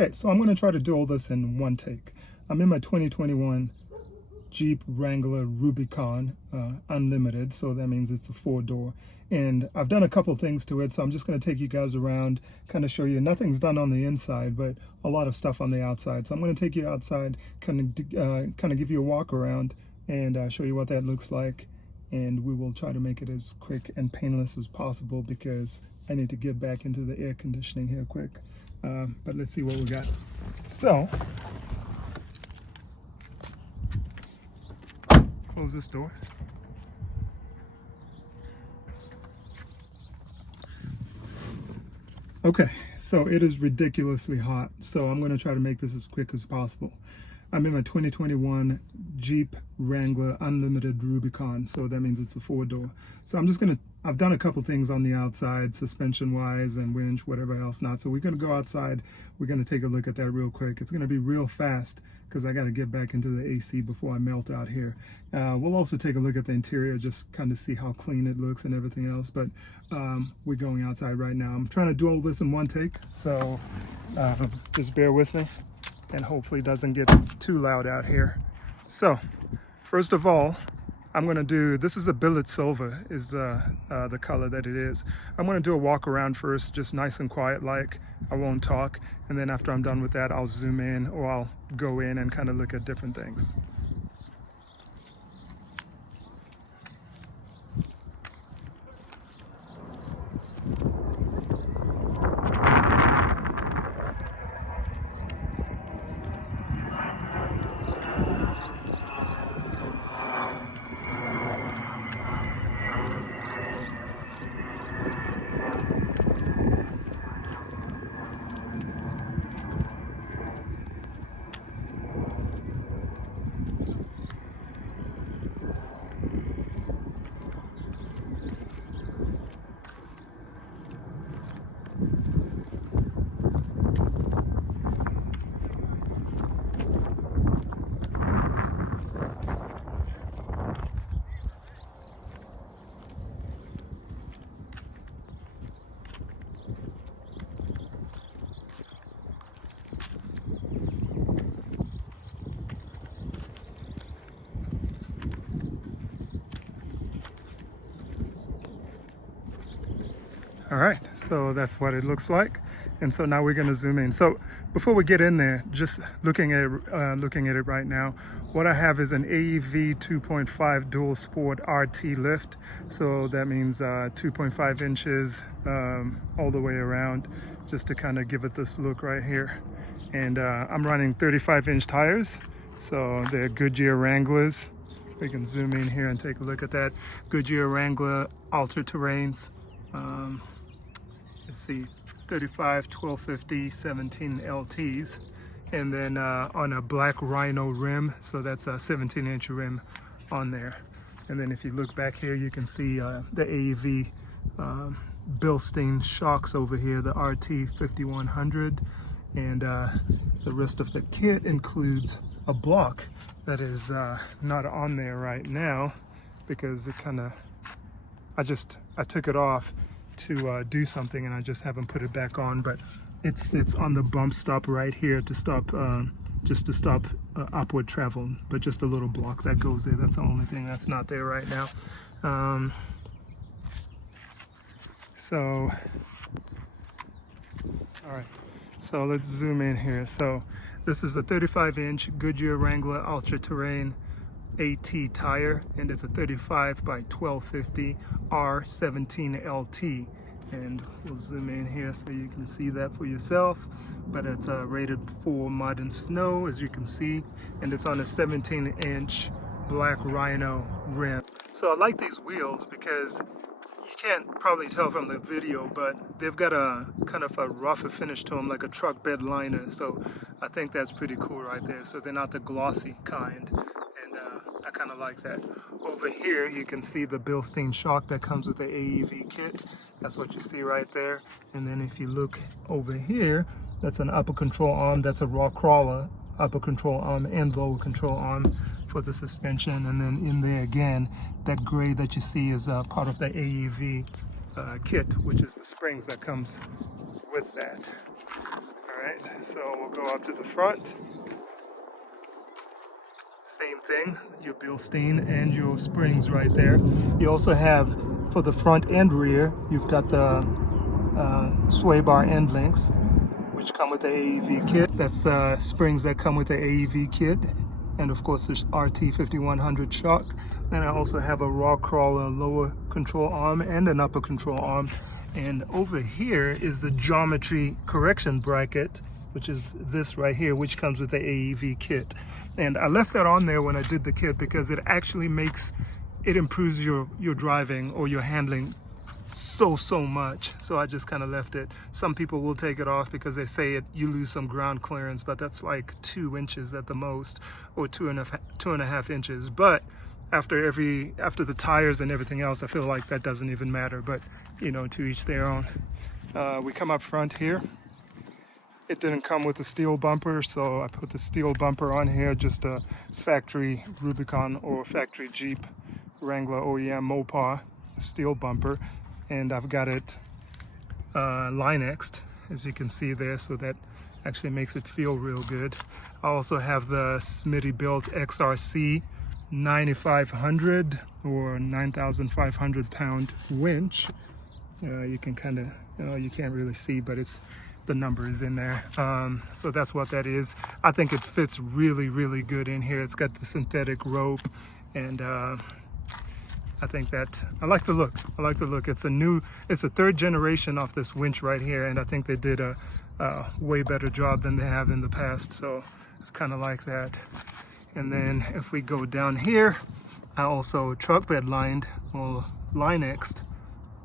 Okay, so I'm going to try to do all this in one take. I'm in my 2021 Jeep Wrangler Rubicon Unlimited, so that means it's a 4-door. And I've done a couple things to it, so I'm just going to take you guys around, kind of show you. Nothing's done on the inside, but a lot of stuff on the outside. So I'm going to take you outside, kind of give you a walk around and show you what that looks like. And we will try to make it as quick and painless as possible because I need to get back into the air conditioning here quick. But let's see what we got. So, close this door. Okay, so it is ridiculously hot, so I'm going to try to make this as quick as possible. I'm in my 2021 Jeep Wrangler Unlimited Rubicon, so that means it's a 4-door. So I've done a couple things on the outside, suspension-wise and winch, whatever else not. So we're going to go outside. We're going to take a look at that real quick. It's going to be real fast because I got to get back into the AC before I melt out here. We'll also take a look at the interior, just kind of see how clean it looks and everything else. But we're going outside right now. I'm trying to do all this in one take, so just bear with me. And hopefully it doesn't get too loud out here. So, first of all, I'm gonna do, this is a billet silver, is the color that it is. I'm gonna do a walk around first, just nice and quiet like. I won't talk, and then after I'm done with that, I'll zoom in or I'll go in and kind of look at different things. All right, so that's what it looks like. And so now we're gonna zoom in. So before we get in there, just looking at it right now, what I have is an AEV 2.5 DualSport RT lift. So that means 2.5 inches all the way around, just to kind of give it this look right here. And I'm running 35-inch tires. So they're Goodyear Wranglers. We can zoom in here and take a look at that. Goodyear Wrangler Ultraterrains. Let's see, 35, 1250, 17 LTs, and then on a black Rhino rim, so that's a 17-inch rim on there. And then if you look back here, you can see the AEV Bilstein shocks over here, the RT 5100, and the rest of the kit includes a block that is not on there right now because it kind of, I took it off to do something and I just haven't put it back on, but it's on the bump stop right here to stop just to stop upward travel, but just a little block that goes there. That's the only thing that's not there right now. So all right, so let's zoom in here. So this is a 35-inch Goodyear Wrangler Ultraterrain AT tire, and it's a 35 by 1250 R17 LT. And we'll zoom in here so you can see that for yourself. But it's rated for mud and snow, as you can see, and it's on a 17-inch black Rhino rim. So I like these wheels because you can't probably tell from the video, but they've got a kind of a rougher finish to them, like a truck bed liner. So I think that's pretty cool right there. So they're not the glossy kind, and I kind of like that. Over here, you can see the Bilstein shock that comes with the AEV kit. That's what you see right there. And then if you look over here, that's an upper control arm. That's a raw Krawler upper control arm and lower control arm for the suspension. And then in there again, that gray that you see is part of the AEV kit, which is the springs that comes with that. All Alright, so we'll go up to the front. Same thing, your Bilstein and your springs right there. You also have, for the front and rear, you've got the sway bar end links, which come with the AEV kit. That's the springs that come with the AEV kit. And of course, there's RT 5100 shock. Then I also have a raw crawler lower control arm and an upper control arm. And over here is the geometry correction bracket, which is this right here, which comes with the AEV kit. And I left that on there when I did the kit because it actually improves your driving or your handling so much. So I just kind of left it. Some people will take it off because they say you lose some ground clearance, but that's like 2 inches at the most, or 2.5 inches. But after the tires and everything else, I feel like that doesn't even matter. But you know, to each their own. We come up front here. It didn't come with a steel bumper, so I put the steel bumper on here, just a factory Rubicon or factory Jeep Wrangler OEM Mopar steel bumper. And I've got it Linexed, as you can see there, so that actually makes it feel real good. I also have the Smitty built XRC 9500 or 9,500 pound winch. You can kind of, you can't really see, but the number is in there. So that's what that is. I think it fits really good in here. It's got the synthetic rope, and I think that I like the look. It's a third generation of this winch right here, and I think they did a way better job than they have in the past. So I kind of like that. And then if we go down here, I also truck bed lined or Linexed,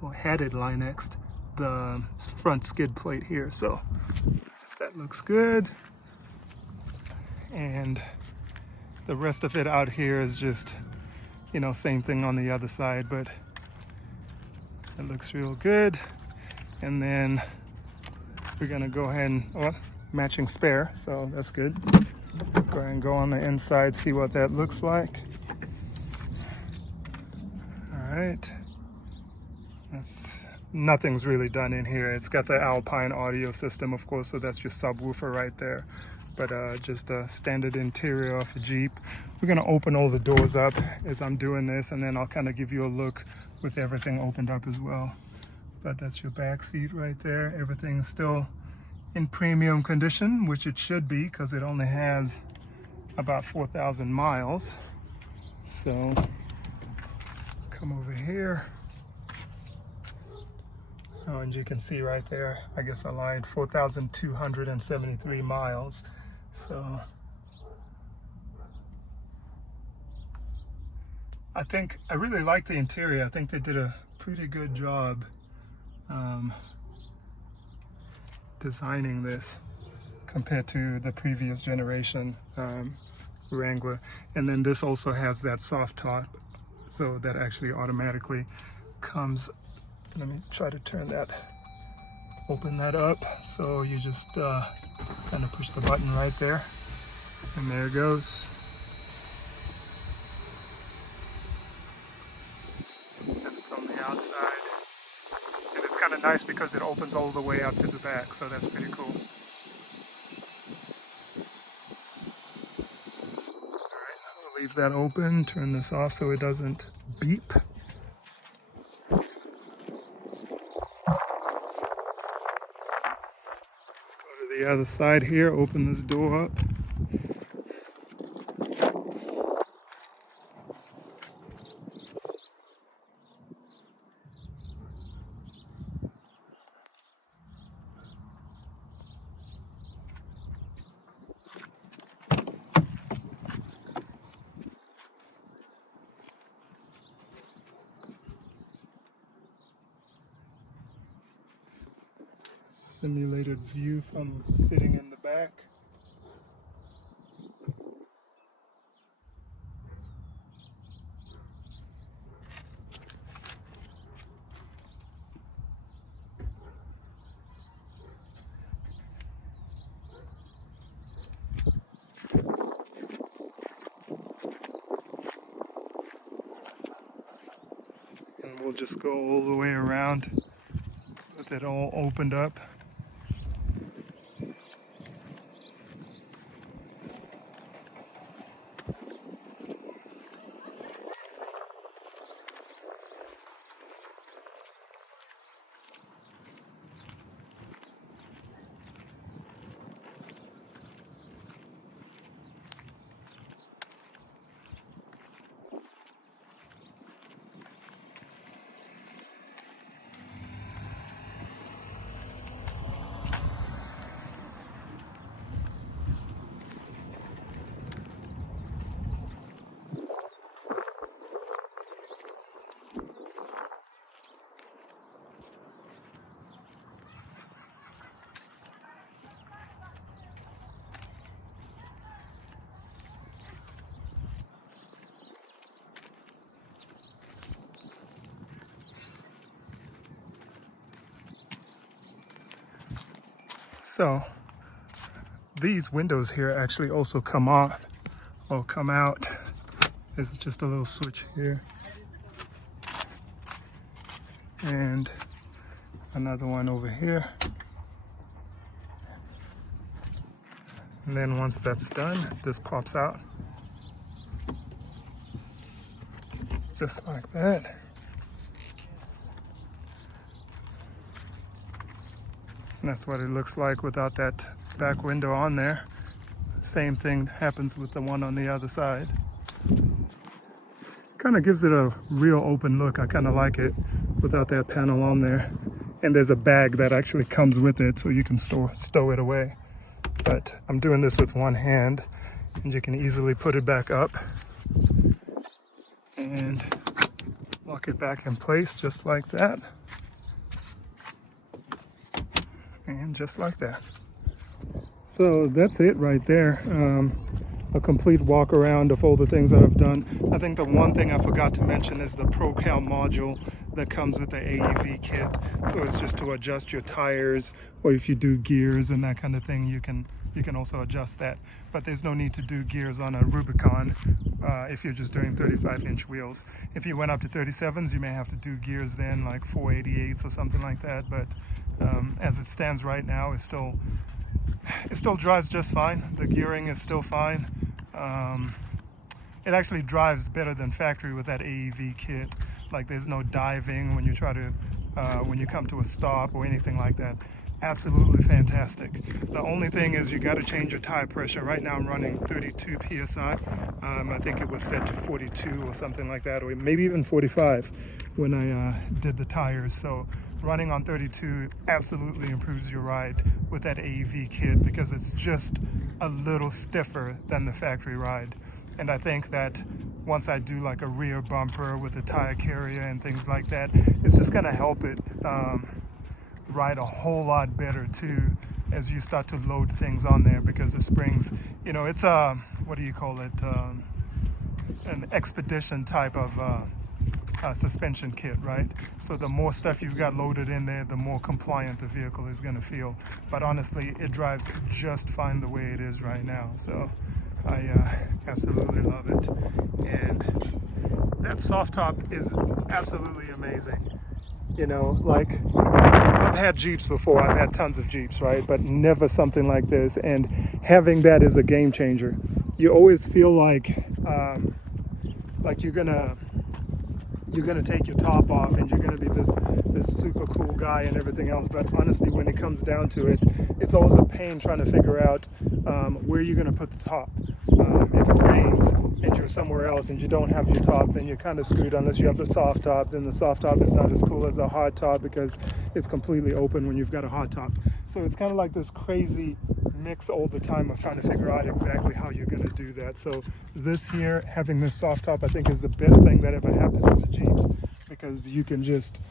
or had it Linexed, the front skid plate here. So that looks good. And the rest of it out here is just, you know, same thing on the other side, but it looks real good. And then we're gonna go ahead and, matching spare, so that's good. Go ahead and go on the inside, see what that looks like. All right, nothing's really done in here. It's got the Alpine audio system, of course, so that's your subwoofer right there. But just a standard interior of a Jeep. We're gonna open all the doors up as I'm doing this, and then I'll kind of give you a look with everything opened up as well. But that's your back seat right there. Everything's still in premium condition, which it should be, because it only has about 4,000 miles. So come over here. Oh, and you can see right there, I guess I lied, 4,273 miles. So I really like the interior. I think they did a pretty good job designing this compared to the previous generation Wrangler. And then this also has that soft top, so that actually automatically comes. Let me try to open that up. So you just kind of push the button right there, and there it goes. And from the outside, and it's kind of nice because it opens all the way up to the back, so that's pretty cool. Alright, I'll leave that open, turn this off so it doesn't beep. The other side here, open this door up. Simulated view from sitting in the back. And we'll just go all the way around with it all opened up. So these windows here actually also come on or come out. There's just a little switch here. And another one over here. And then once that's done, this pops out. Just like that. And that's what it looks like without that back window on there. Same thing happens with the one on the other side. Kind of gives it a real open look. I kind of like it without that panel on there. And there's a bag that actually comes with it so you can stow it away. But I'm doing this with one hand, and you can easily put it back up and lock it back in place just like that. And just like that. So that's it right there. A complete walk around of all the things that I've done. I think the one thing I forgot to mention is the ProCal module that comes with the AEV kit. So it's just to adjust your tires, or if you do gears and that kind of thing, you can also adjust that. But there's no need to do gears on a Rubicon if you're just doing 35-inch wheels. If you went up to 37s, you may have to do gears then, like 488s or something like that. But as it stands right now, it still drives just fine. The gearing is still fine. It actually drives better than factory with that AEV kit. Like, there's no diving when you try to when you come to a stop or anything like that. Absolutely fantastic. The only thing is you got to change your tire pressure. Right now I'm running 32 psi. I think it was set to 42 or something like that, or maybe even 45 when I did the tires. So running on 32 absolutely improves your ride with that AEV kit, because it's just a little stiffer than the factory ride. And I think that once I do like a rear bumper with a tire carrier and things like that, it's just going to help it ride a whole lot better too as you start to load things on there, because the springs, you know, it's a, what do you call it, an expedition type of suspension kit, right? So the more stuff you've got loaded in there, the more compliant the vehicle is going to feel. But honestly, it drives just fine the way it is right now. So I absolutely love it. And that soft top is absolutely amazing. You know, like, I've had Jeeps before, I've had tons of Jeeps, right? But never something like this. And having that is a game changer. You always feel like you're gonna take your top off and you're gonna be this super cool guy and everything else. But honestly, when it comes down to it, it's always a pain trying to figure out where you're gonna put the top. If it rains and you're somewhere else and you don't have your top, then you're kind of screwed unless you have the soft top. Then the soft top is not as cool as a hard top because it's completely open when you've got a hard top. So it's kind of like this crazy mix all the time of trying to figure out exactly how you're going to do that. So this here, having this soft top, I think is the best thing that ever happened to the Jeeps, because you can just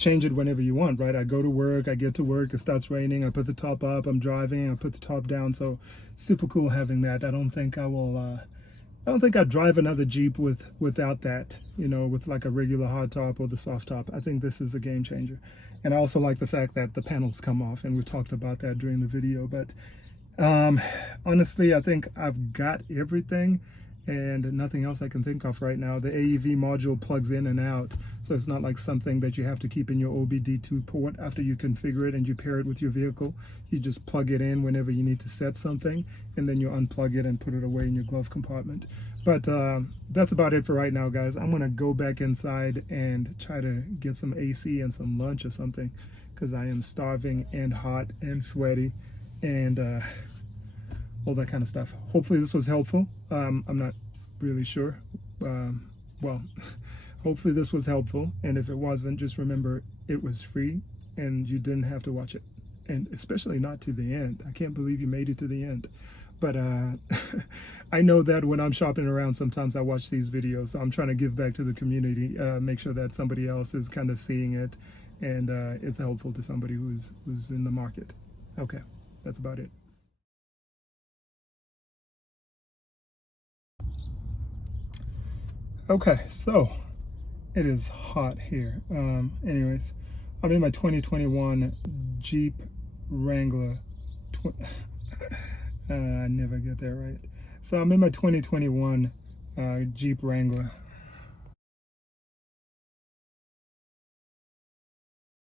change it whenever you want, right? I go to work, I get to work, it starts raining, I put the top up, I'm driving, I put the top down. So super cool having that. I don't think I'd drive another Jeep without that, you know, with like a regular hard top or the soft top. I think this is a game changer. And I also like the fact that the panels come off, and we talked about that during the video. But honestly, I think I've got everything and nothing else I can think of right now. The AEV module plugs in and out, so it's not like something that you have to keep in your OBD2 port after you configure it and you pair it with your vehicle. You just plug it in whenever you need to set something, and then you unplug it and put it away in your glove compartment. But that's about it for right now, guys. I'm gonna go back inside and try to get some AC and some lunch or something, because I am starving and hot and sweaty and all that kind of stuff. Hopefully this was helpful. I'm not really sure. Well, hopefully this was helpful. And if it wasn't, just remember it was free and you didn't have to watch it. And especially not to the end. I can't believe you made it to the end. But I know that when I'm shopping around, sometimes I watch these videos. So I'm trying to give back to the community, make sure that somebody else is kind of seeing it and it's helpful to somebody who's in the market. Okay, that's about it. Okay, so it is hot here. Anyways, I'm in my 2021 Jeep Wrangler. I never get that right. So I'm in my 2021 Jeep Wrangler